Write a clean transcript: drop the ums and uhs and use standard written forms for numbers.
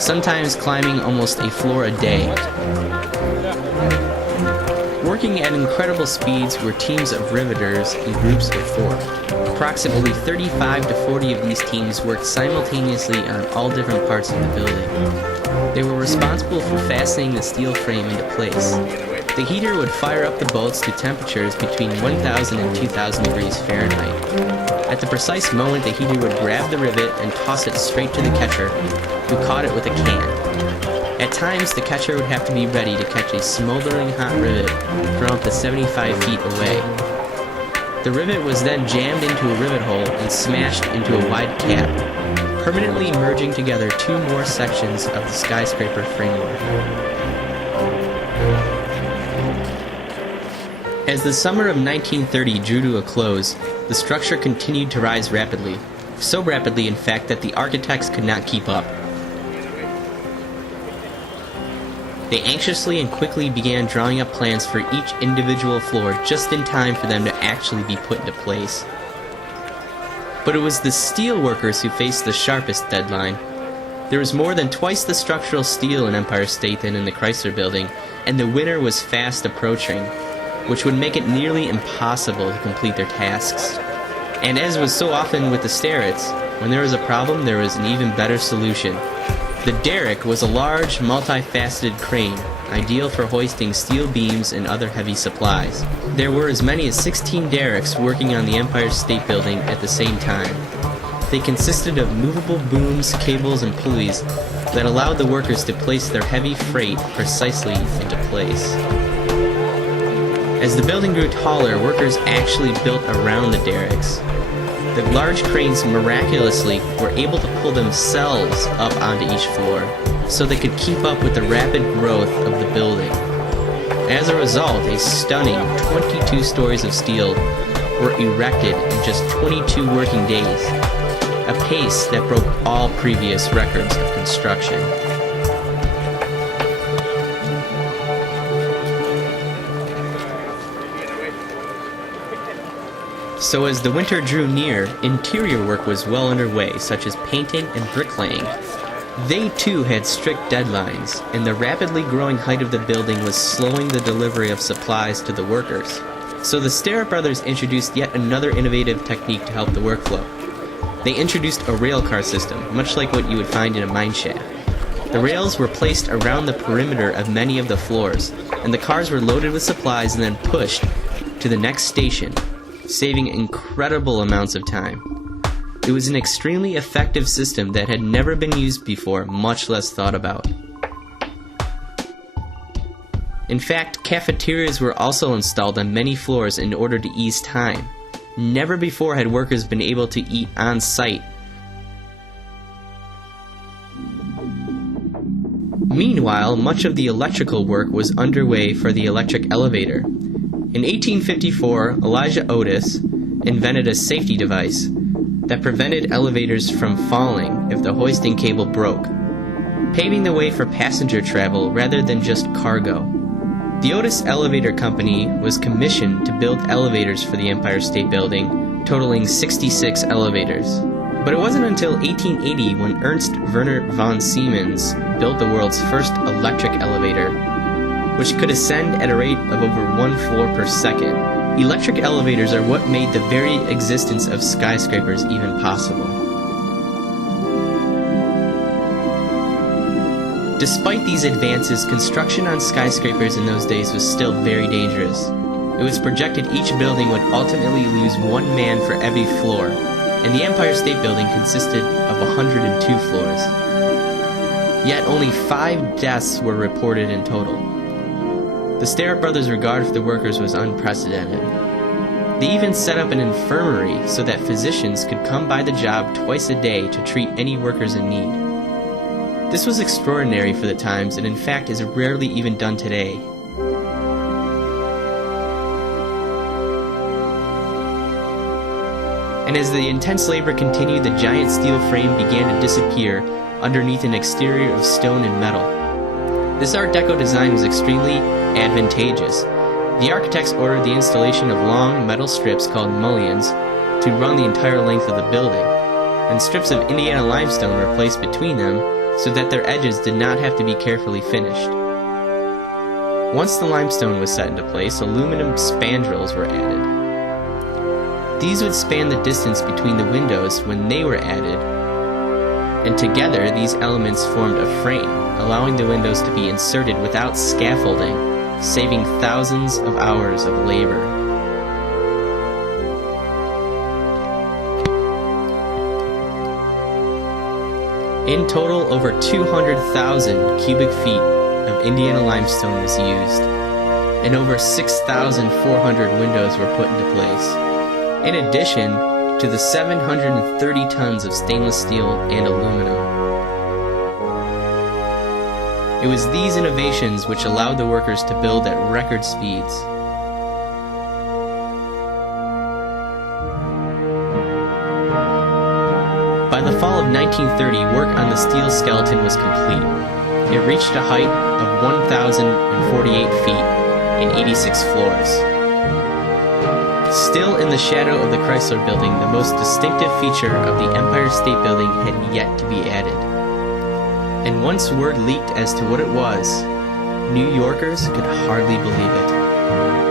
sometimes climbing almost a floor a day. Working at incredible speeds were teams of riveters in groups of 4. Approximately 35 to 40 of these teams worked simultaneously on all different parts of the building. They were responsible for fastening the steel frame into place. The heater would fire up the bolts to temperatures between 1000 and 2000 degrees Fahrenheit. At the precise moment, the heater would grab the rivet and toss it straight to the catcher, who caught it with a can. At times, the catcher would have to be ready to catch a smoldering hot rivet from up to 75 feet away. The rivet was then jammed into a rivet hole and smashed into a wide cap, permanently merging together 2 more sections of the skyscraper framework. As the summer of 1930 drew to a close, the structure continued to rise rapidly, so rapidly in fact that the architects could not keep up. They anxiously and quickly began drawing up plans for each individual floor just in time for them to actually be put into place. But it was the steel workers who faced the sharpest deadline. There was more than twice the structural steel in Empire State than in the Chrysler Building, and the winter was fast approaching, which would make it nearly impossible to complete their tasks. And as was so often with the Starretts, when there was a problem, there was an even better solution. The derrick was a large, multifaceted crane, ideal for hoisting steel beams and other heavy supplies. There were as many as 16 derricks working on the Empire State Building at the same time. They consisted of movable booms, cables, and pulleys that allowed the workers to place their heavy freight precisely into place. As the building grew taller, workers actually built around the derricks. The large cranes miraculously were able to pull themselves up onto each floor, so they could keep up with the rapid growth of the building. As a result, a stunning 22 stories of steel were erected in just 22 working days, a pace that broke all previous records of construction. So as the winter drew near, interior work was well underway, such as painting and bricklaying. They too had strict deadlines, and the rapidly growing height of the building was slowing the delivery of supplies to the workers. So the Starrett brothers introduced yet another innovative technique to help the workflow. They introduced a railcar system, much like what you would find in a mine shaft. The rails were placed around the perimeter of many of the floors, and the cars were loaded with supplies and then pushed to the next station, saving incredible amounts of time. It was an extremely effective system that had never been used before, much less thought about. In fact, cafeterias were also installed on many floors in order to ease time. Never before had workers been able to eat on site. Meanwhile, much of the electrical work was underway for the electric elevator. In 1854, Elijah Otis invented a safety device that prevented elevators from falling if the hoisting cable broke, paving the way for passenger travel rather than just cargo. The Otis Elevator Company was commissioned to build elevators for the Empire State Building, totaling 66 elevators. But it wasn't until 1880 when Ernst Werner von Siemens built the world's first electric elevator, which could ascend at a rate of over 1 floor per second. Electric elevators are what made the very existence of skyscrapers even possible. Despite these advances, construction on skyscrapers in those days was still very dangerous. It was projected each building would ultimately lose 1 man for every floor, and the Empire State Building consisted of 102 floors. Yet only 5 deaths were reported in total. The Starrett brothers' regard for the workers was unprecedented. They even set up an infirmary so that physicians could come by the job twice a day to treat any workers in need. This was extraordinary for the times, and in fact is rarely even done today. And as the intense labor continued, the giant steel frame began to disappear underneath an exterior of stone and metal. This Art Deco design was extremely advantageous. The architects ordered the installation of long metal strips called mullions to run the entire length of the building, and strips of Indiana limestone were placed between them so that their edges did not have to be carefully finished. Once the limestone was set into place, aluminum spandrels were added. These would span the distance between the windows when they were added, and together these elements formed a frame, allowing the windows to be inserted without scaffolding, saving thousands of hours of labor. In total, over 200,000 cubic feet of Indiana limestone was used, and over 6,400 windows were put into place, in addition to the 730 tons of stainless steel and aluminum. It was these innovations which allowed the workers to build at record speeds. By the fall of 1930, work on the steel skeleton was complete. It reached a height of 1,048 feet and 86 floors. Still in the shadow of the Chrysler Building, the most distinctive feature of the Empire State Building had yet to be added. And once word leaked as to what it was, New Yorkers could hardly believe it.